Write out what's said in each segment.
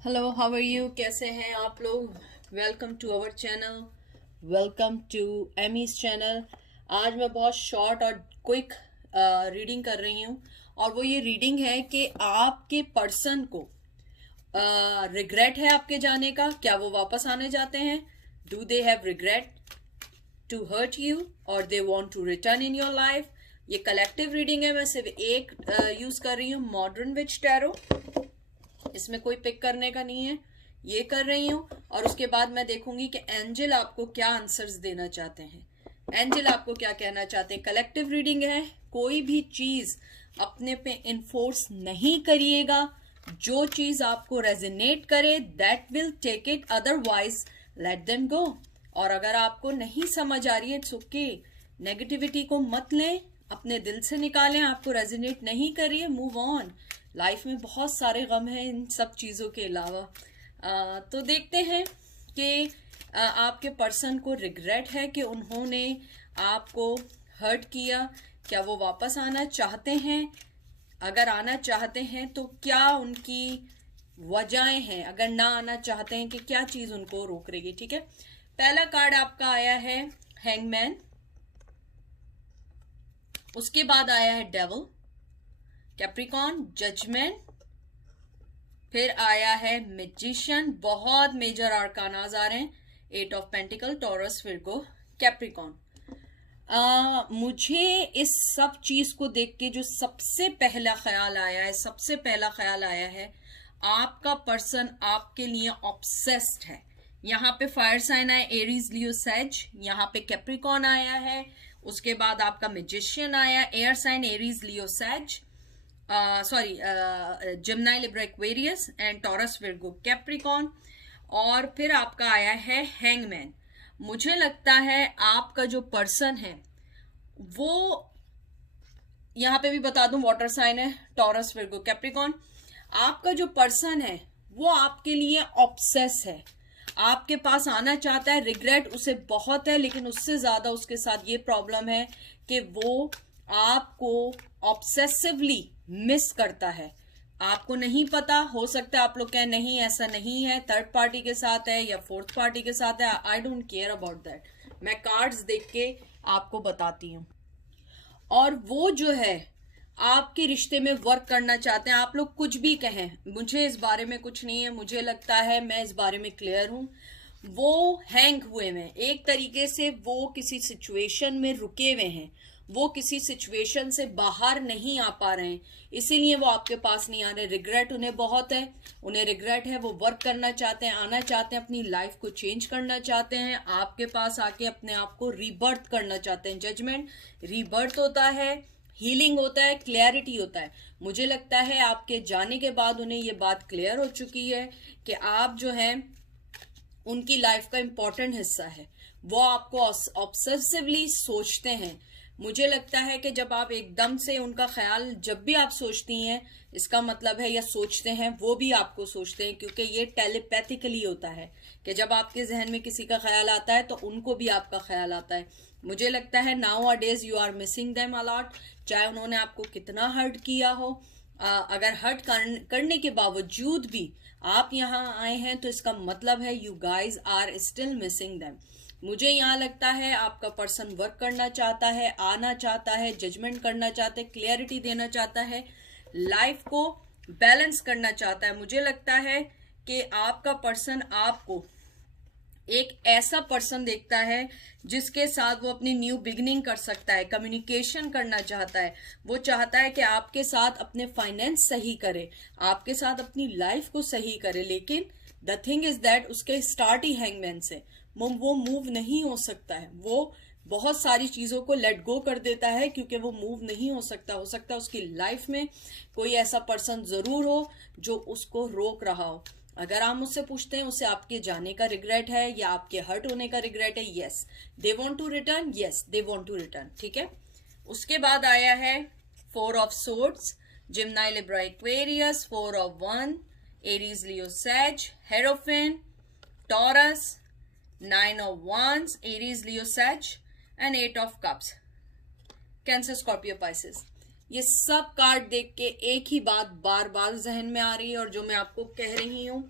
Hello, how are you? कैसे हैं आप लोग? Welcome to our channel, welcome to Amy's channel. आज मैं बहुत शॉर्ट और क्विक रीडिंग कर रही हूँ, और वो ये रीडिंग है कि आपके पर्सन को रिग्रेट है आपके जाने का। क्या वो वापस आने जाते हैं? Do they have regret to hurt you और they want to return in your life? ये कलेक्टिव रीडिंग है, मैं सिर्फ एक यूज कर रही हूँ, मॉडर्न विच टैरो। इसमें कोई पिक करने का नहीं है, ये कर रही हूं। और उसके बाद मैं देखूंगी कि एंजल आपको क्या आंसर्स देना चाहते हैं, एंजल आपको क्या कहना चाहते हैं। कलेक्टिव रीडिंग है, कोई भी चीज अपने पे इन्फोर्स नहीं करिएगा। जो चीज आपको रेजोनेट करे that will take it, otherwise let them go. और अगर आपको नहीं समझ आ रही है, इट्स ओके। नेगेटिविटी को मत लें, अपने दिल से निकालें। आपको रेजोनेट नहीं कर रही है, मूव ऑन। लाइफ में बहुत सारे गम हैं इन सब चीज़ों के अलावा। तो देखते हैं कि आपके पर्सन को रिग्रेट है कि उन्होंने आपको हर्ट किया। क्या वो वापस आना चाहते हैं? अगर आना चाहते हैं तो क्या उनकी वजहें हैं? अगर ना आना चाहते हैं कि क्या चीज़ उनको रोक रही है? ठीक है, पहला कार्ड आपका आया है हैंगमैन, उसके बाद आया है डेविल, कैप्रिकॉन, जजमेंट, फिर आया है मैजिशियन। बहुत मेजर आर्कानाज आ रहे हैं, 8 of pentacle, Taurus, Virgo, Capricorn. मुझे इस सब चीज को देख के जो सबसे पहला ख्याल आया है, सबसे पहला ख्याल आया है, आपका पर्सन आपके लिए ऑब्सेस्ड है। यहाँ पे फायर साइन आया, एरीज, लियो, सेज। यहाँ पे कैप्रिकॉन आया है, उसके बाद आपका मैजिशियन आया, air sign, Aries, Leo, Sag, Gemini, Libra, Aquarius, and Taurus, Virgo, Capricorn. और फिर आपका आया है हैंगमैन। मुझे लगता है आपका जो पर्सन है वो, यहां पे भी बता दूं, वाटर साइन है, टॉरस, विर्गो, कैप्रिकॉन। आपका जो पर्सन है वो आपके लिए ऑब्सेस है, आपके पास आना चाहता है। रिग्रेट उसे बहुत है, लेकिन उससे ज्यादा उसके साथ ये प्रॉब्लम है कि वो आपको ऑब्सेसिवली मिस करता है। आपको नहीं पता, हो सकता है आप लोग कहें नहीं ऐसा नहीं है, थर्ड पार्टी के साथ है या फोर्थ पार्टी के साथ है। I don't care about that, मैं कार्ड्स देख के आपको बताती हूँ। और वो जो है आपके रिश्ते में वर्क करना चाहते हैं। आप लोग कुछ भी कहें, मुझे इस बारे में कुछ नहीं है, मुझे लगता है मैं इस बारे में क्लियर हूं। वो हैंग हुए हैं एक तरीके से, वो किसी सिचुएशन में रुके हुए हैं, वो किसी सिचुएशन से बाहर नहीं आ पा रहे हैं, इसीलिए वो आपके पास नहीं आ रहे। रिग्रेट उन्हें बहुत है, उन्हें रिग्रेट है, वो वर्क करना चाहते हैं, आना चाहते हैं, अपनी लाइफ को चेंज करना चाहते हैं, आपके पास आके अपने आप को रीबर्थ करना चाहते हैं। जजमेंट, रीबर्थ होता है, हीलिंग होता है, क्लैरिटी होता है। मुझे लगता है आपके जाने के बाद उन्हें ये बात क्लियर हो चुकी है कि आप जो है उनकी लाइफ का इंपॉर्टेंट हिस्सा है। वो आपको ऑब्सेसिवली सोचते हैं। मुझे लगता है कि जब आप एकदम से उनका ख्याल, जब भी आप सोचती हैं, इसका मतलब है या सोचते हैं, वो भी आपको सोचते हैं, क्योंकि ये टेलीपैथिकली होता है कि जब आपके जहन में किसी का ख्याल आता है तो उनको भी आपका ख्याल आता है। मुझे लगता है nowadays you are missing them a lot, चाहे उन्होंने आपको कितना हर्ट किया हो। अगर हर्ट करने के बावजूद भी आप यहाँ आए हैं तो इसका मतलब है you guys are still missing them. मुझे यहाँ लगता है आपका पर्सन वर्क करना चाहता है, आना चाहता है, जजमेंट करना चाहता है, क्लियरिटी देना चाहता है, लाइफ को बैलेंस करना चाहता है। मुझे लगता है कि आपका पर्सन आपको एक ऐसा पर्सन देखता है जिसके साथ वो अपनी न्यू बिगिनिंग कर सकता है, कम्युनिकेशन करना चाहता है। वो चाहता है कि आपके साथ अपने फाइनेंस सही करे, आपके साथ अपनी लाइफ को सही करे, लेकिन द थिंग इज दैट उसके स्टार्ट ही हैंगमैन से वो मूव नहीं हो सकता है। वो बहुत सारी चीजों को लेट गो कर देता है क्योंकि वो मूव नहीं हो सकता। हो सकता है उसकी लाइफ में कोई ऐसा पर्सन जरूर हो जो उसको रोक रहा हो। अगर आप मुझसे पूछते हैं उसे आपके जाने का रिग्रेट है या आपके हर्ट होने का रिग्रेट है, yes they want to return, yes they want to return. ठीक है, उसके बाद आया है 4 of swords, Gemini, Libra, Aquarius, 4 of वन, Aries, Leo, Sag, Hierophant, Taurus, 9 of wands, Aries, Leo, Sag, and 8 of cups, Cancer, Scorpio, Pisces. ये सब card देख के एक ही बात बार बार जहन में आ रही है और जो मैं आपको कह रही हूं,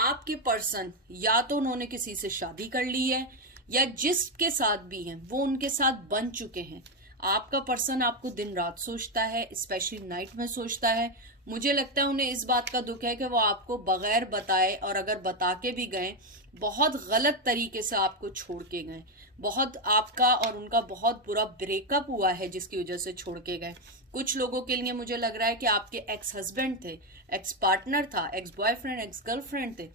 आपके पर्सन या तो उन्होंने किसी से शादी कर ली है या जिसके साथ भी हैं वो उनके साथ बन चुके हैं। आपका पर्सन आपको दिन रात सोचता है, स्पेशली नाइट में सोचता है। मुझे लगता है उन्हें इस बात का दुख है कि वो आपको बगैर बताए, और अगर बता के भी गए, बहुत गलत तरीके से आपको छोड़ के गए। बहुत आपका और उनका बहुत बुरा ब्रेकअप हुआ है जिसकी वजह से छोड़ के गए। कुछ लोगों के लिए मुझे लग रहा है कि आपके एक्स हस्बैंड थे, एक्स पार्टनर था, एक्स बॉयफ्रेंड, एक्स गर्लफ्रेंड थे।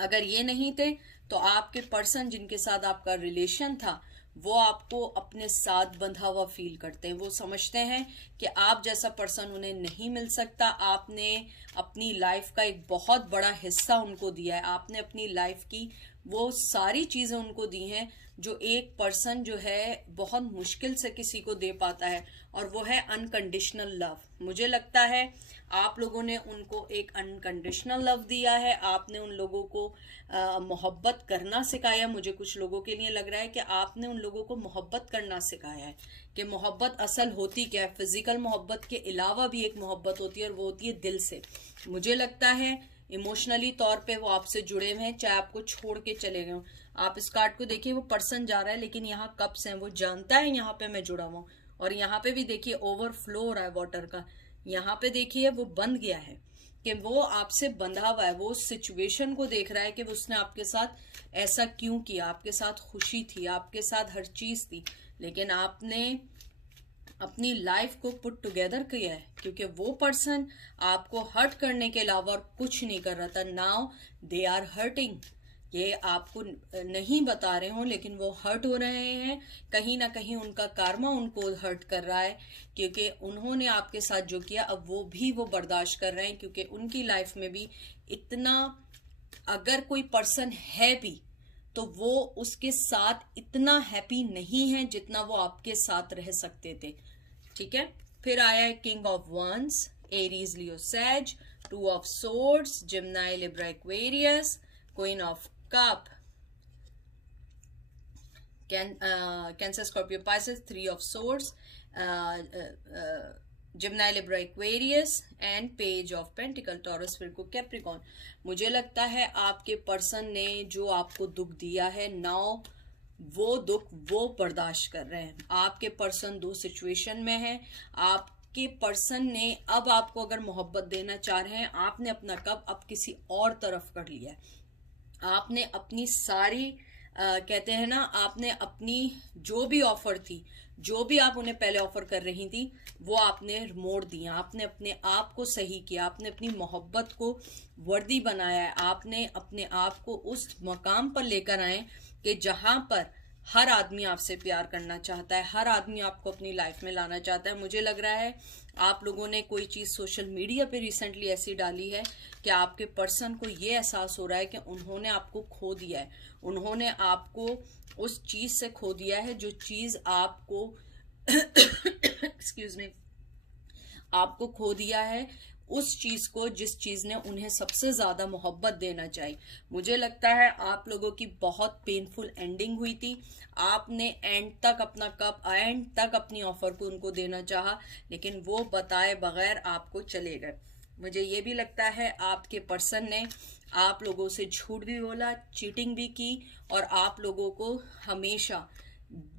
अगर ये नहीं थे तो आपके पर्सन जिनके साथ आपका रिलेशन था वो आपको अपने साथ बंधा हुआ फील करते हैं। वो समझते हैं कि आप जैसा पर्सन उन्हें नहीं मिल सकता। आपने अपनी लाइफ का एक बहुत बड़ा हिस्सा उनको दिया है, आपने अपनी लाइफ की वो सारी चीजें उनको दी हैं जो एक पर्सन जो है बहुत मुश्किल से किसी को दे पाता है, और वो है अनकंडीशनल लव। मुझे लगता है आप लोगों ने उनको एक अनकंडीशनल लव दिया है, आपने उन लोगों को मोहब्बत करना सिखाया। मुझे कुछ लोगों के लिए लग रहा है कि आपने उन लोगों को मोहब्बत करना सिखाया है कि मोहब्बत असल होती क्या है। फिजिकल मोहब्बत के अलावा भी एक मोहब्बत होती है और वो होती है दिल से। मुझे लगता है इमोशनली तौर पे वो आपसे जुड़े हुए हैं, चाहे आपको छोड़ के चले गए हो। आप इस कार्ड को देखिए, वो पर्सन जा रहा है लेकिन यहाँ कप्स हैं, वो जानता है यहाँ पे मैं जुड़ा हुआ हूँ। और यहाँ पे भी देखिए ओवरफ्लो हो रहा है वाटर का। यहाँ पे देखिए वो बंध गया है कि वो आपसे बंधा हुआ है। वो उस सिचुएशन को देख रहा है कि उसने आपके साथ ऐसा क्यों किया। आपके साथ खुशी थी, आपके साथ हर चीज थी, लेकिन आपने अपनी लाइफ को पुट टुगेदर किया है, क्योंकि वो पर्सन आपको हर्ट करने के अलावा और कुछ नहीं कर रहा था। Now they are hurting. ये आपको नहीं बता रहे हो लेकिन वो हर्ट हो रहे हैं। कहीं ना कहीं उनका कार्मा उनको हर्ट कर रहा है, क्योंकि उन्होंने आपके साथ जो किया अब वो भी वो बर्दाश्त कर रहे हैं, क्योंकि उनकी लाइफ में भी इतना, अगर कोई पर्सन है भी तो वो उसके साथ इतना हैप्पी नहीं है जितना वो आपके साथ रह सकते थे। ठीक है, फिर आया है king of wands, Aries, Leo, Sag, two of swords, Gemini, Libra, Aquarius, queen of cup, Cancer, Scorpio, Pisces, three of swords, Gemini, Libra, Aquarius and page of pentacle, Taurus, Virgo, Capricorn. मुझे लगता है आपके person ने जो आपको दुख दिया है, नाउ वो दुख वो बर्दाश्त कर रहे हैं। आपके पर्सन दो सिचुएशन में है। आपके पर्सन ने अब आपको अगर मोहब्बत देना चाह रहे हैं, आपने अपना कप अब किसी और तरफ कर लिया है। आपने अपनी सारी कहते हैं ना, आपने अपनी जो भी ऑफर थी, जो भी आप उन्हें पहले ऑफर कर रही थी, वो आपने मोड़ दिया। आपने अपने आप को सही किया, आपने अपनी मोहब्बत को वर्दी बनाया है। आपने अपने आप को उस मकाम पर लेकर आए कि जहां पर हर आदमी आपसे प्यार करना चाहता है, हर आदमी आपको अपनी लाइफ में लाना चाहता है। मुझे लग रहा है आप लोगों ने कोई चीज सोशल मीडिया पे रिसेंटली ऐसी डाली है कि आपके पर्सन को ये एहसास हो रहा है कि उन्होंने आपको खो दिया है। उन्होंने आपको उस चीज से खो दिया है जो चीज आपको एक्सक्यूज मी, आपको खो दिया है उस चीज को जिस चीज ने उन्हें सबसे ज्यादा मोहब्बत देना चाहिए। मुझे लगता है आप लोगों की बहुत पेनफुल एंडिंग हुई थी। आपने एंड तक अपना कप, एंड तक अपनी ऑफर को उनको देना चाहा, लेकिन वो बताए बगैर आपको चले गए। मुझे ये भी लगता है आपके पर्सन ने आप लोगों से झूठ भी बोला, चीटिंग भी की, और आप लोगों को हमेशा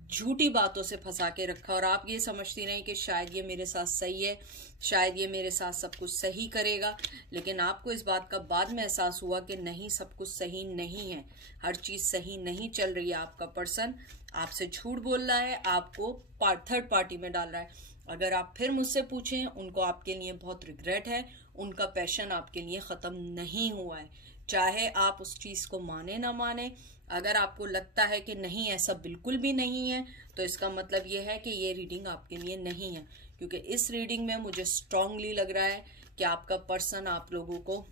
झूठी बातों से फंसा के रखा। और आप ये समझती रही कि शायद ये मेरे साथ सही है, शायद ये मेरे साथ सब कुछ सही करेगा, लेकिन आपको इस बात का बाद में एहसास हुआ कि नहीं, सब कुछ सही नहीं है, हर चीज सही नहीं चल रही है। आपका पर्सन आपसे झूठ बोल रहा है, आपको थर्ड पार्टी में डाल रहा है। अगर आप फिर मुझसे पूछें, उनको आपके लिए बहुत रिग्रेट है, उनका पैशन आपके लिए खत्म नहीं हुआ है। चाहे आप उस चीज को माने ना माने, अगर आपको लगता है कि नहीं ऐसा बिल्कुल भी नहीं है, तो इसका मतलब ये है कि ये रीडिंग आपके लिए नहीं है। क्योंकि इस रीडिंग में मुझे स्ट्रांगली लग रहा है कि आपका पर्सन आप लोगों को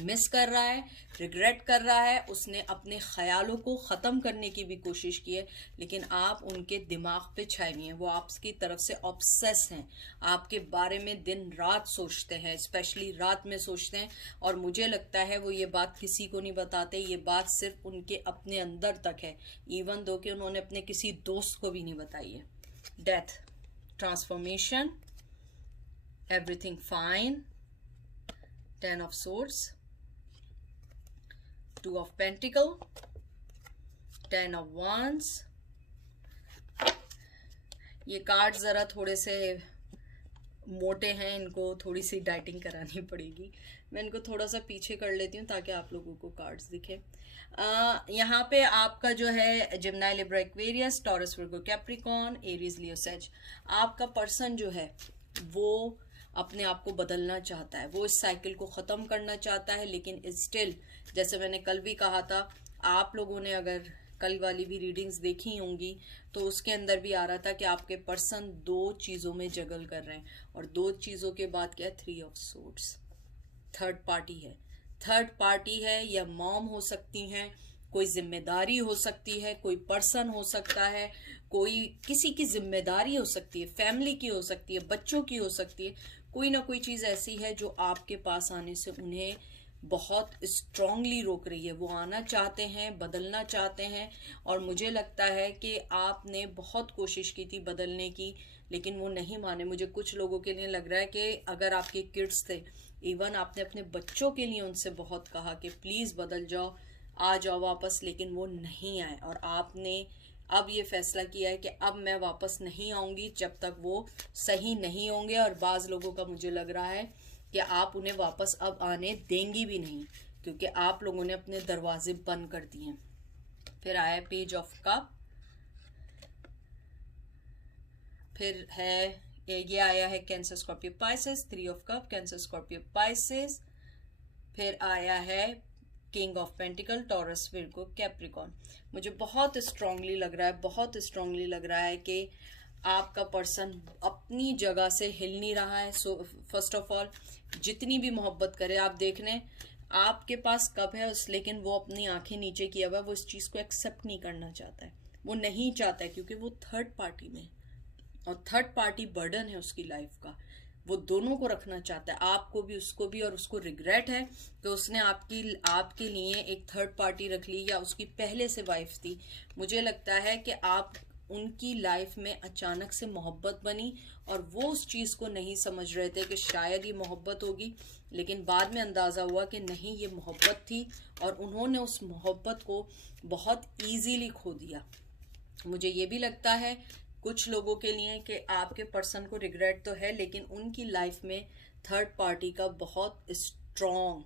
मिस कर रहा है, रिग्रेट कर रहा है। उसने अपने ख्यालों को ख़त्म करने की भी कोशिश की है, लेकिन आप उनके दिमाग पे छाए नहीं हैं। वो आपकी तरफ से ऑब्सेस हैं, आपके बारे में दिन रात सोचते हैं, स्पेशली रात में सोचते हैं। और मुझे लगता है वो ये बात किसी को नहीं बताते, ये बात सिर्फ उनके अपने अंदर तक है, इवन दो कि उन्होंने अपने किसी दोस्त को भी नहीं बताई है। Death, transformation, everything fine, 10 of swords, 2 of pentacle, 10 of wands. ये कार्ड ज़रा थोड़े से मोटे हैं, इनको थोड़ी सी डाइटिंग करानी पड़ेगी। मैं इनको थोड़ा सा पीछे कर लेती हूँ ताकि आप लोगों को कार्ड्स दिखे। यहाँ पे आपका जो है जिम्नाई, लिब्रा, एक्वेरियस, टॉरस, वर्गो, कैप्रिकॉर्न, एरीज, लियो, सेज, आपका पर्सन जो है वो अपने आप को बदलना चाहता है, वो इस साइकिल को ख़त्म करना चाहता है, लेकिन स्टिल जैसे मैंने कल भी कहा था, आप लोगों ने अगर कल वाली भी रीडिंग्स देखी होंगी तो उसके अंदर भी आ रहा था कि आपके पर्सन दो चीज़ों में जगल कर रहे हैं, और दो चीज़ों के बाद क्या है, 3 ऑफ सोर्ड्स, थर्ड पार्टी है। थर्ड पार्टी है, या मॉम हो सकती हैं, कोई जिम्मेदारी हो सकती है, कोई पर्सन हो सकता है, कोई किसी की जिम्मेदारी हो सकती है, फैमिली की हो सकती है, बच्चों की हो सकती है, कोई ना कोई चीज़ ऐसी है जो आपके पास आने से उन्हें बहुत स्ट्रांगली रोक रही है। वो आना चाहते हैं, बदलना चाहते हैं, और मुझे लगता है कि आपने बहुत कोशिश की थी बदलने की, लेकिन वो नहीं माने। मुझे कुछ लोगों के लिए लग रहा है कि अगर आपके किड्स थे, इवन आपने अपने बच्चों के लिए उनसे बहुत कहा कि प्लीज़ बदल जाओ, आ जाओ वापस, लेकिन वो नहीं आए, और आपने अब ये फैसला किया है कि अब मैं वापस नहीं आऊँगी जब तक वो सही नहीं होंगे। और बाज़ लोगों का मुझे लग रहा है कि आप उन्हें वापस अब आने देंगी भी नहीं, क्योंकि आप लोगों ने अपने दरवाजे बंद कर दिए। फिर आया पेज ऑफ कप, फिर है ये आया है cancer, Scorpio, Pisces, 3 of cup, Cancer, Scorpio, Pisces. फिर आया है king of pentacle, Taurus, Virgo, Capricorn. मुझे बहुत स्ट्रांगली लग रहा है, बहुत स्ट्रांगली लग रहा है कि आपका पर्सन अपनी जगह से हिल नहीं रहा है। सो फर्स्ट ऑफ ऑल, जितनी भी मोहब्बत करे, आप देख लें आपके पास कब है उस, लेकिन वो अपनी आंखें नीचे किया हुआ है, वो इस चीज़ को एक्सेप्ट नहीं करना चाहता है, वो नहीं चाहता है, क्योंकि वो थर्ड पार्टी में, और थर्ड पार्टी बर्डन है उसकी लाइफ का। वो दोनों को रखना चाहता है, आपको भी उसको भी, और उसको रिग्रेट है कि उसने आपके लिए एक थर्ड पार्टी रख ली, या उसकी पहले से वाइफ थी। मुझे लगता है कि आप उनकी लाइफ में अचानक से मोहब्बत बनी, और वो उस चीज़ को नहीं समझ रहे थे कि शायद ये मोहब्बत होगी, लेकिन बाद में अंदाज़ा हुआ कि नहीं, ये मोहब्बत थी, और उन्होंने उस मोहब्बत को बहुत ईजीली खो दिया। मुझे ये भी लगता है कुछ लोगों के लिए कि आपके पर्सन को रिग्रेट तो है, लेकिन उनकी लाइफ में थर्ड पार्टी का बहुत स्ट्रॉन्ग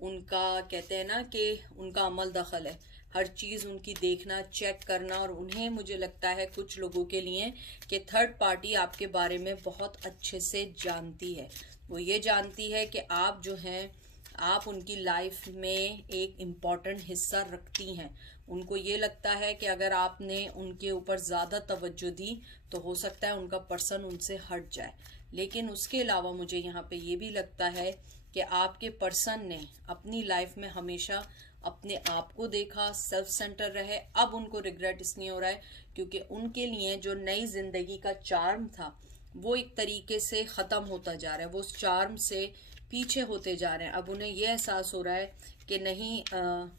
उनका, कहते हैं ना कि उनका अमल दखल है, हर चीज़ उनकी देखना, चेक करना। और उन्हें, मुझे लगता है कुछ लोगों के लिए कि थर्ड पार्टी आपके बारे में बहुत अच्छे से जानती है। वो ये जानती है कि आप जो हैं, आप उनकी लाइफ में एक इम्पॉर्टेंट हिस्सा रखती हैं। उनको ये लगता है कि अगर आपने उनके ऊपर ज़्यादा तवज्जो दी तो हो सकता है उनका पर्सन उनसे हट जाए। लेकिन उसके अलावा मुझे यहाँ पे ये भी लगता है कि आपके पर्सन ने अपनी लाइफ में हमेशा अपने आप को देखा, सेल्फ सेंटर रहे। अब उनको रिग्रेट इसलिए हो रहा है क्योंकि उनके लिए जो नई जिंदगी का चार्म था वो एक तरीके से ख़त्म होता जा रहा है, वो उस चार्म से पीछे होते जा रहे हैं। अब उन्हें यह एहसास हो रहा है कि नहीं,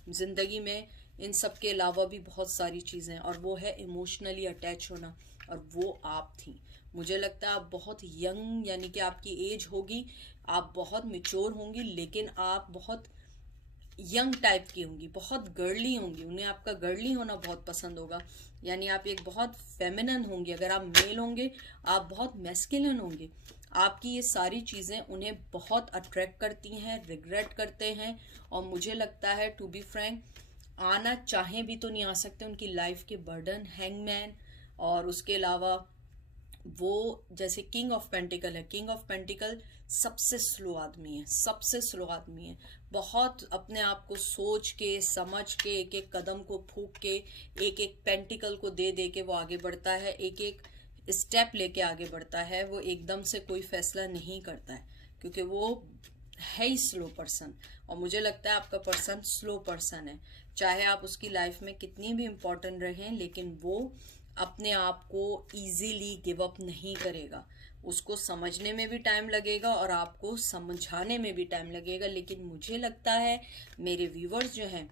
ज़िंदगी में इन सब के अलावा भी बहुत सारी चीज़ें, और वो है इमोशनली अटैच होना, और वो आप थी। मुझे लगता है आप बहुत यंग, यानी कि आपकी एज होगी, आप बहुत मैच्योर होंगी, लेकिन आप बहुत यंग टाइप की होंगी, बहुत गर्ली होंगी। उन्हें आपका गर्ली होना बहुत पसंद होगा, यानी आप एक बहुत फेमिनन होंगी। अगर आप मेल होंगे, आप बहुत मैस्कुलिन होंगे। आपकी ये सारी चीज़ें उन्हें बहुत अट्रैक्ट करती हैं, रिग्रेट करते हैं। और मुझे लगता है, टू बी फ्रैंक, आना चाहें भी तो नहीं आ सकते। उनकी लाइफ के बर्डन, हैंगमैन, और उसके अलावा वो जैसे किंग ऑफ पेंटिकल है। किंग ऑफ पेंटिकल सबसे स्लो आदमी है, सबसे स्लो आदमी है। बहुत अपने आप को सोच के, समझ के, एक एक कदम को फूंक के, एक एक पेंटिकल को दे दे के वो आगे बढ़ता है, एक एक स्टेप लेके आगे बढ़ता है। वो एकदम से कोई फैसला नहीं करता है, क्योंकि वो है ही स्लो पर्सन। और मुझे लगता है आपका पर्सन स्लो पर्सन है। चाहे आप उसकी लाइफ में कितनी भी इम्पोर्टेंट रहें, लेकिन वो अपने आप को इजीली गिव अप नहीं करेगा। उसको समझने में भी टाइम लगेगा और आपको समझाने में भी टाइम लगेगा। लेकिन मुझे लगता है मेरे व्यूवर्स जो हैं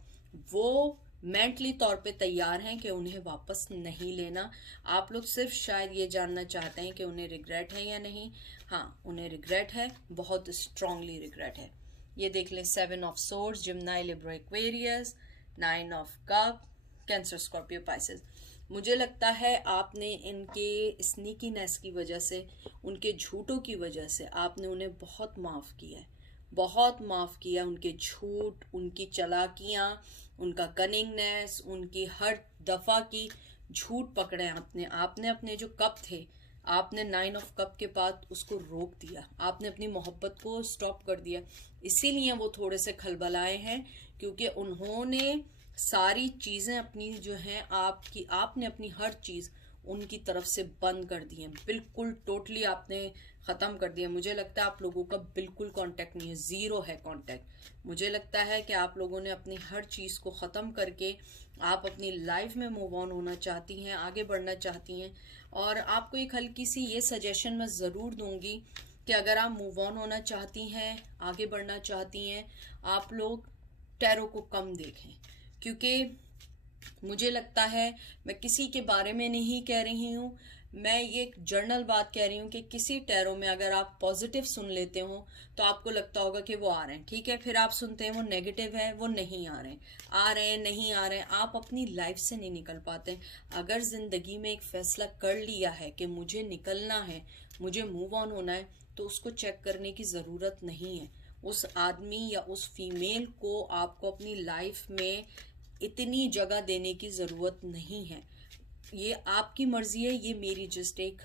वो मेंटली तौर पे तैयार हैं कि उन्हें वापस नहीं लेना। आप लोग सिर्फ शायद ये जानना चाहते हैं कि उन्हें रिग्रेट है या नहीं। हाँ, उन्हें रिग्रेट है, बहुत स्ट्रांगली रिग्रेट है। ये देख लें, 7 of swords, Gemini, Libra, Aquarius, 9 of cup, Cancer, Scorpio, Pisces. मुझे लगता है आपने इनके स्नीकीनेस की वजह से, उनके झूठों की वजह से आपने उन्हें बहुत माफ़ किया है, बहुत माफ़ किया। उनके झूठ, उनकी चालाकियाँ, उनका कनिंगनेस, उनकी हर दफ़ा की झूठ पकड़े आपने अपने जो कप थे, आपने 9 ऑफ कप के बाद उसको रोक दिया, आपने अपनी मोहब्बत को स्टॉप कर दिया। इसीलिए वो थोड़े से खलबलाए हैं, क्योंकि उन्होंने सारी चीज़ें अपनी जो हैं आपने अपनी हर चीज़ उनकी तरफ से बंद कर दी है, बिल्कुल टोटली आपने ख़त्म कर दिया। मुझे लगता है आप लोगों का बिल्कुल कांटेक्ट नहीं है, ज़ीरो है कांटेक्ट। मुझे लगता है कि आप लोगों ने अपनी हर चीज़ को ख़त्म करके आप अपनी लाइफ में मूव ऑन होना चाहती हैं, आगे बढ़ना चाहती हैं। और आपको एक हल्की सी ये सजेशन मैं ज़रूर दूंगी कि अगर आप मूव ऑन होना चाहती हैं, आगे बढ़ना चाहती हैं, आप लोग टैरो को कम देखें। क्योंकि मुझे लगता है, मैं किसी के बारे में नहीं कह रही हूँ, मैं ये जर्नल बात कह रही हूँ कि किसी टैरो में अगर आप पॉजिटिव सुन लेते हो तो आपको लगता होगा कि वो आ रहे हैं, ठीक है, फिर आप सुनते हैं वो नेगेटिव है, वो नहीं आ रहे हैं, आ रहे हैं, नहीं आ रहे हैं, आप अपनी लाइफ से नहीं निकल पाते। अगर जिंदगी में एक फैसला कर लिया है कि मुझे निकलना है, मुझे मूव ऑन होना है, तो उसको चेक करने की ज़रूरत नहीं है। उस आदमी या उस फीमेल को आपको अपनी लाइफ में इतनी जगह देने की ज़रूरत नहीं है। ये आपकी मर्जी है, ये मेरी जस्ट एक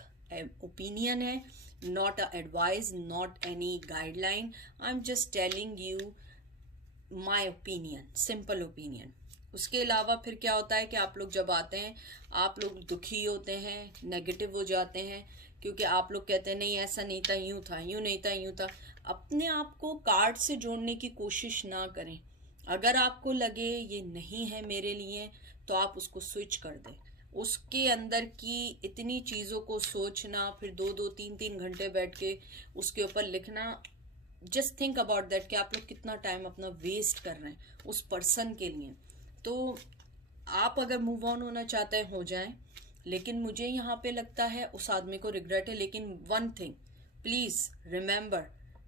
ओपिनियन है, not a advice, not any guideline. I am just telling you my opinion, simple opinion. उसके अलावा फिर क्या होता है कि आप लोग जब आते हैं, आप लोग दुखी होते हैं, नेगेटिव हो जाते हैं, क्योंकि आप लोग कहते हैं नहीं ऐसा नहीं था, यूं था, यूं नहीं था, यूं था। अपने आप को कार्ड से जोड़ने की कोशिश ना करें। अगर आपको लगे ये नहीं है मेरे लिए, तो आप उसको स्विच कर दें। उसके अंदर की इतनी चीज़ों को सोचना, फिर 2-2, 3-3 घंटे बैठ के उसके ऊपर लिखना, जस्ट थिंक अबाउट दैट कि आप लोग कितना टाइम अपना वेस्ट कर रहे हैं उस पर्सन के लिए। तो आप अगर मूव ऑन होना चाहते हैं, हो जाएं। लेकिन मुझे यहाँ पे लगता है उस आदमी को रिग्रेट है। लेकिन वन थिंग प्लीज रिमेंबर,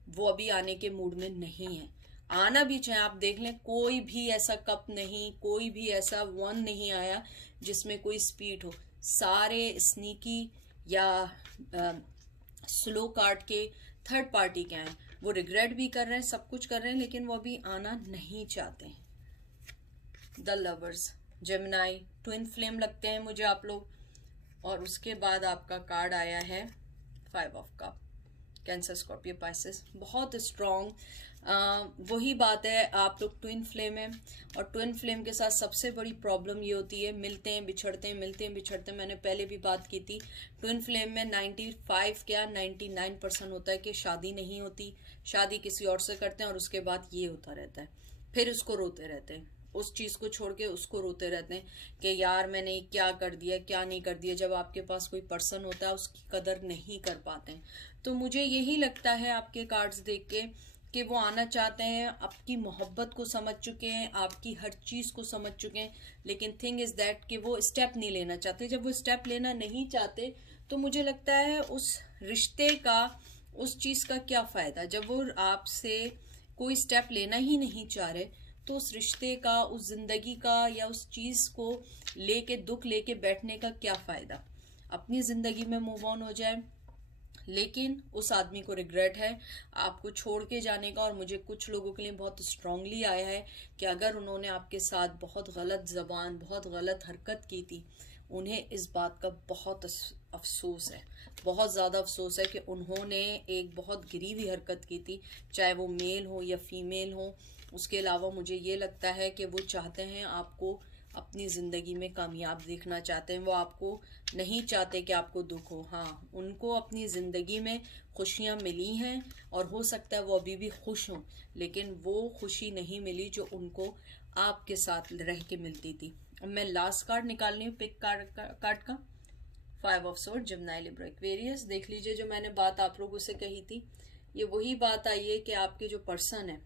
वो अभी आने के मूड में नहीं है। आना भी चाहे, आप देख लें, कोई भी ऐसा कप नहीं, कोई भी ऐसा वन नहीं आया जिसमें कोई स्पीड हो। सारे स्नीकी या स्लो कार्ड के, थर्ड पार्टी के हैं। वो रिग्रेट भी कर रहे हैं, सब कुछ कर रहे हैं, लेकिन वो अभी आना नहीं चाहते हैं। The lovers, Gemini, twin flame लगते हैं मुझे आप लोग। और उसके बाद आपका कार्ड आया है 5 of cup, Cancer, Scorpio, Pisces, बहुत स्ट्रॉन्ग। वही बात है, आप लोग ट्विन फ्लेम है, और ट्विन फ्लेम के साथ सबसे बड़ी प्रॉब्लम ये होती है, मिलते हैं बिछड़ते हैं, मिलते हैं बिछड़ते हैं। मैंने पहले भी बात की थी, ट्विन फ्लेम में 95 क्या 99% होता है कि शादी नहीं होती, शादी किसी और से करते हैं और उसके बाद ये होता रहता है, फिर उसको रोते रहते हैं, उस चीज़ को छोड़ के उसको रोते रहते हैं कि यार मैंने क्या कर दिया, क्या नहीं कर दिया। जब आपके पास कोई पर्सन होता है उसकी कदर नहीं कर पाते हैं। तो मुझे यही लगता है आपके कार्ड्स देख के कि वो आना चाहते हैं, आपकी मोहब्बत को समझ चुके हैं, आपकी हर चीज़ को समझ चुके हैं, लेकिन थिंग इज़ दैट कि वो स्टेप नहीं लेना चाहते। जब वो स्टेप लेना नहीं चाहते तो मुझे लगता है उस रिश्ते का, उस चीज़ का क्या फ़ायदा। जब वो आपसे कोई स्टेप लेना ही नहीं चाह रहे, तो उस रिश्ते का, उस जिंदगी का, या उस चीज़ को लेके, दुख लेके बैठने का क्या फ़ायदा। अपनी ज़िंदगी में मूव ऑन हो जाए। लेकिन उस आदमी को रिग्रेट है आपको छोड़ के जाने का। और मुझे कुछ लोगों के लिए बहुत स्ट्रांगली आया है कि अगर उन्होंने आपके साथ बहुत गलत ज़बान, बहुत गलत हरकत की थी, उन्हें इस बात का बहुत अफसोस है, बहुत ज़्यादा अफसोस है कि उन्होंने एक बहुत गिरी हुई हरकत की थी, चाहे वो मेल हो या फीमेल हो। उसके अलावा मुझे ये लगता है कि वो चाहते हैं आपको अपनी ज़िंदगी में कामयाब देखना चाहते हैं। वो आपको नहीं चाहते कि आपको दुख हो। हाँ, उनको अपनी ज़िंदगी में खुशियाँ मिली हैं और हो सकता है वो अभी भी खुश हों, लेकिन वो खुशी नहीं मिली जो उनको आपके साथ रह के मिलती थी। अब मैं लास्ट कार्ड निकाल रही हूँ, पिक कार्ड का 5 of sword, Gemini, Libra, Aquarius. देख लीजिए, जो मैंने बात आप लोगों से कही थी, ये वही बात आई है कि आपके जो पर्सन है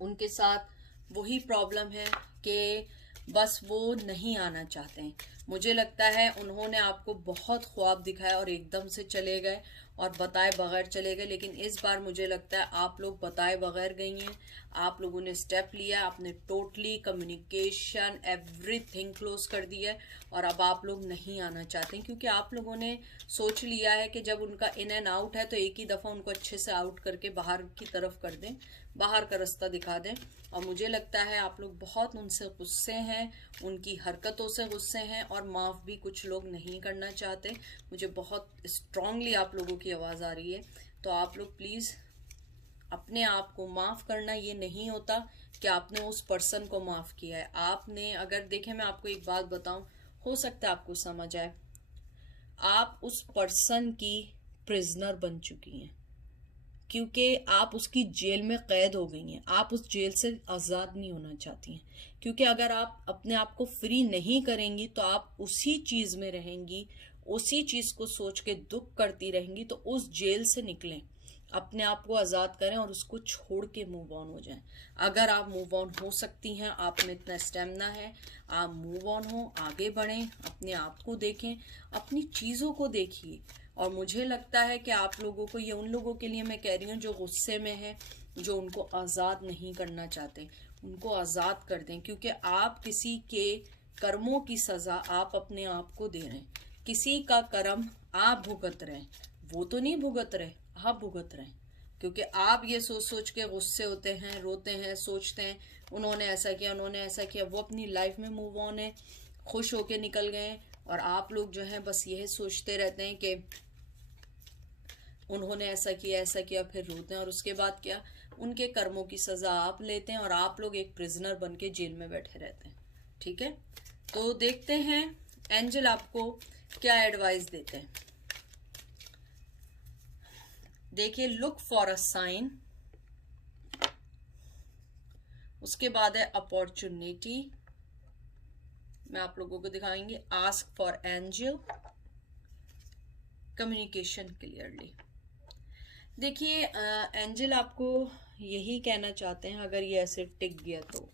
उनके साथ वही प्रॉब्लम है कि बस वो नहीं आना चाहते हैं। मुझे लगता है उन्होंने आपको बहुत ख्वाब दिखाया और एकदम से चले गए और बताए बगैर चले गए, लेकिन इस बार मुझे लगता है आप लोग बताए बगैर गई हैं। आप लोगों ने स्टेप लिया, आपने टोटली कम्युनिकेशन एवरीथिंग क्लोज कर दिया है और अब आप लोग नहीं आना चाहते हैं, क्योंकि आप लोगों ने सोच लिया है कि जब उनका इन एंड आउट है तो एक ही दफ़ा उनको अच्छे से आउट करके बाहर की तरफ कर दें, बाहर का रास्ता दिखा दें। और मुझे लगता है आप लोग बहुत उनसे गुस्से हैं, उनकी हरकतों से गुस्से हैं और माफ़ भी कुछ लोग नहीं करना चाहते। मुझे बहुत स्ट्रांगली आप लोगों की आवाज़ आ रही है। तो आप लोग प्लीज़ अपने आप को माफ़ करना ये नहीं होता कि आपने उस पर्सन को माफ़ किया है। आपने अगर देखें, मैं आपको एक बात बताऊं, हो सकता है आपको समझ आए, आप उस पर्सन की प्रिजनर बन चुकी हैं, क्योंकि आप उसकी जेल में कैद हो गई हैं। आप उस जेल से आज़ाद नहीं होना चाहती हैं, क्योंकि अगर आप अपने आप को फ्री नहीं करेंगी तो आप उसी चीज़ में रहेंगी, उसी चीज़ को सोच के दुख करती रहेंगी। तो उस जेल से निकलें, अपने आप को आज़ाद करें और उसको छोड़ के मूव ऑन हो जाएं। अगर आप मूव ऑन हो सकती हैं, आप में इतना स्टेमिना है, आप मूव ऑन हो, आगे बढ़ें, अपने आप को देखें, अपनी चीज़ों को देखिए। और मुझे लगता है कि आप लोगों को, ये उन लोगों के लिए मैं कह रही हूँ जो गुस्से में है, जो उनको आज़ाद नहीं करना चाहते, उनको आज़ाद कर दें, क्योंकि आप किसी के कर्मों की सज़ा आप अपने आप को दे रहे हैं। किसी का कर्म आप भुगत रहे हैं, वो तो नहीं भुगत रहे, आप भुगत रहे हैं। क्योंकि आप ये सोच सोच के गुस्से होते हैं, रोते हैं, सोचते हैं उन्होंने ऐसा किया, उन्होंने ऐसा किया। वो अपनी लाइफ में मूव ऑन है, खुश होके निकल गए, और आप लोग जो हैं बस यही सोचते रहते हैं कि उन्होंने ऐसा किया, फिर रोते हैं। और उसके बाद क्या, उनके कर्मों की सजा आप लेते हैं और आप लोग एक प्रिजनर बन के जेल में बैठे रहते हैं। ठीक है, तो देखते हैं एंजल आपको क्या एडवाइस देते हैं। देखिए, लुक फॉर अ साइन, उसके बाद है अपॉर्चुनिटी, मैं आप लोगों को दिखाएंगे ask for angel, communication clearly. देखिए एंजल आपको यही कहना चाहते हैं, अगर ये ऐसे टिक गया तो,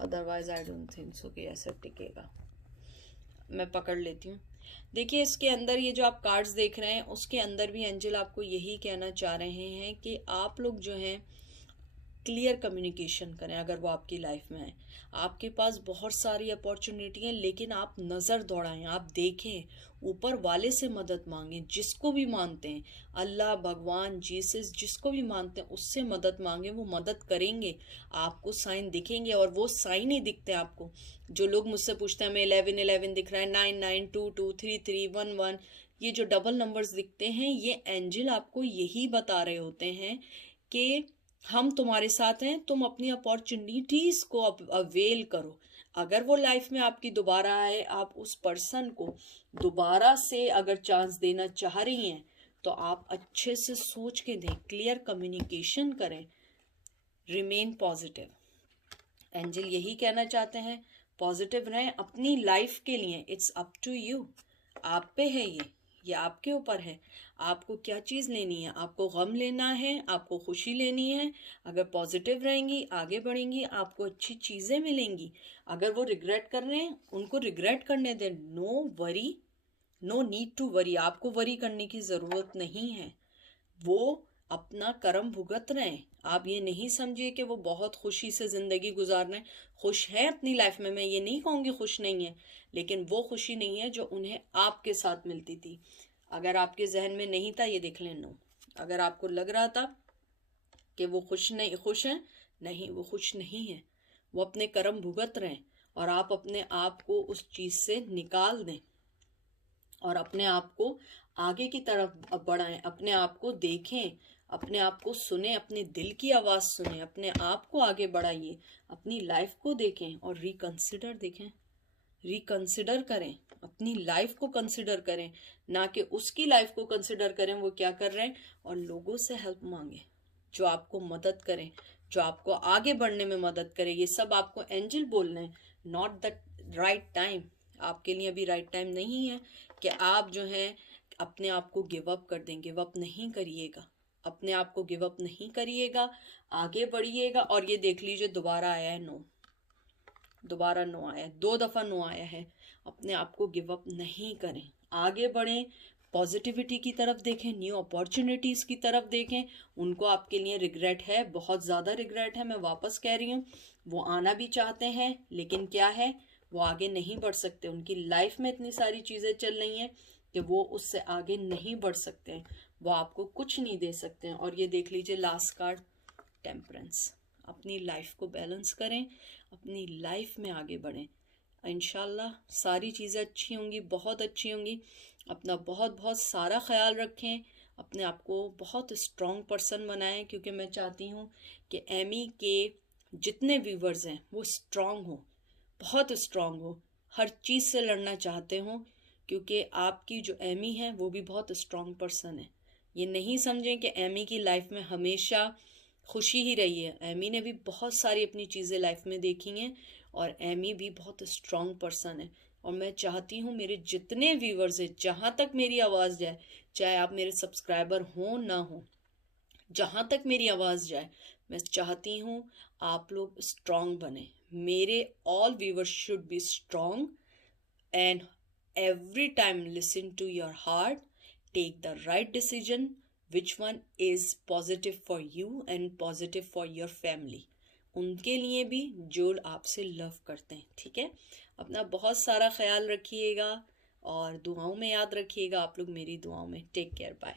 otherwise I don't think so कि ऐसे टिकेगा। मैं पकड़ लेती हूँ। देखिए, इसके अंदर ये जो आप कार्ड्स देख रहे हैं, उसके अंदर भी एंजल आपको यही कहना चाह रहे हैं कि आप लोग जो हैं क्लियर कम्युनिकेशन करें। अगर वो आपकी लाइफ में है, आपके पास बहुत सारी अपॉर्चुनिटी है, लेकिन आप नज़र दौड़ाएं, आप देखें, ऊपर वाले से मदद मांगें, जिसको भी मानते हैं, अल्लाह, भगवान, जीसस, जिसको भी मानते हैं उससे मदद मांगें, वो मदद करेंगे, आपको साइन दिखेंगे। और वो साइन ही दिखते हैं आपको। जो लोग मुझसे पूछते हैं हमें 11-11 दिख रहा है, 9-9, 2-2, 3-3, 1-1, ये जो डबल नंबर्स दिखते हैं, ये एंजल आपको यही बता रहे होते हैं कि हम तुम्हारे साथ हैं, तुम अपनी अपॉर्चुनिटीज को अवेल करो। अगर वो लाइफ में आपकी दोबारा आए, आप उस पर्सन को दोबारा से अगर चांस देना चाह रही हैं, तो आप अच्छे से सोच के दें, क्लियर कम्युनिकेशन करें, रिमेन पॉजिटिव। एंजल यही कहना चाहते हैं, पॉजिटिव रहें अपनी लाइफ के लिए। इट्स अप टू यू, आप पे है ये आपके ऊपर है। आपको क्या चीज़ लेनी है, आपको गम लेना है, आपको खुशी लेनी है। अगर पॉजिटिव रहेंगी, आगे बढ़ेंगी, आपको अच्छी चीज़ें मिलेंगी। अगर वो रिग्रेट कर रहे हैं, उनको रिग्रेट करने दें। No worry, no need to worry, आपको वरी करने की ज़रूरत नहीं है। वो अपना कर्म भुगत रहे हैं। आप ये नहीं समझिए कि वो बहुत खुशी से ज़िंदगी गुजार रहे हैं। खुश है अपनी लाइफ में, मैं ये नहीं कहूँगी खुश नहीं है, लेकिन वो खुशी नहीं है जो उन्हें आपके साथ मिलती थी। अगर आपके जहन में नहीं था, ये देख लें, नो। अगर आपको लग रहा था कि वो खुश नहीं, वो खुश नहीं है। वो अपने कर्म भुगत रहे हैं और आप अपने आप को उस चीज़ से निकाल दें और अपने आप को आगे की तरफ बढ़ाएं, अपने आप को देखें, अपने आप को सुने, अपने दिल की आवाज़ सुने, अपने आप को आगे बढ़ाइए, अपनी लाइफ को देखें और रिकंसिडर करें, अपनी लाइफ को कंसिडर करें, ना कि उसकी लाइफ को कंसिडर करें वो क्या कर रहे हैं। और लोगों से हेल्प मांगे जो आपको मदद करें, जो आपको आगे बढ़ने में मदद करें। ये सब आपको एंजल बोल रहे हैं, नॉट द राइट टाइम। आपके लिए अभी राइट टाइम नहीं है कि आप जो हैं अपने आप को गिव अप कर दें। गिव अप नहीं करिएगा, अपने आप को गिव अप नहीं करिएगा, आगे बढ़िएगा। और ये देख लीजिए दोबारा आया है नो। दोबारा नो आया है, 2 दफ़ा नो आया है। अपने आप को गिव अप नहीं करें, आगे बढ़ें, पॉजिटिविटी की तरफ देखें, न्यू अपॉर्चुनिटीज़ की तरफ देखें। उनको आपके लिए रिग्रेट है, बहुत ज़्यादा रिग्रेट है, मैं वापस कह रही हूँ। वो आना भी चाहते हैं लेकिन क्या है, वो आगे नहीं बढ़ सकते। उनकी लाइफ में इतनी सारी चीज़ें चल रही हैं कि वो उससे आगे नहीं बढ़ सकते हैं, वो आपको कुछ नहीं दे सकते हैं। और ये देख लीजिए लास्ट कार्ड, टेम्परेंस। अपनी लाइफ को बैलेंस करें, अपनी लाइफ में आगे बढ़ें, इंशाल्लाह सारी चीज़ें अच्छी होंगी, बहुत अच्छी होंगी। अपना बहुत बहुत सारा ख्याल रखें, अपने आप को बहुत स्ट्रॉन्ग पर्सन बनाएं, क्योंकि मैं चाहती हूँ कि एमी के जितने व्यूवर्स हैं वो स्ट्रॉन्ग हो, बहुत स्ट्रॉन्ग हो, हर चीज़ से लड़ना चाहते हो, क्योंकि आपकी जो एमी है वो भी बहुत स्ट्रॉन्ग पर्सन है। ये नहीं समझें कि एमी की लाइफ में हमेशा खुशी ही रही है। एमी ने भी बहुत सारी अपनी चीज़ें लाइफ में देखी हैं और एमी भी बहुत स्ट्रॉन्ग पर्सन है। और मैं चाहती हूँ मेरे जितने व्यूवर्स हैं, जहाँ तक मेरी आवाज़ जाए, चाहे आप मेरे सब्सक्राइबर हो ना हो, जहाँ तक मेरी आवाज़ जाए, मैं चाहती हूँ आप लोग स्ट्रॉन्ग बने। मेरे all viewers should be strong and every time listen to your heart, take the right decision, which one is positive for you and positive for your family, उनके लिए भी जो आपसे लव करते हैं। ठीक है, अपना बहुत सारा ख्याल रखिएगा और दुआओं में याद रखिएगा आप लोग, मेरी दुआओं में। Take care, bye.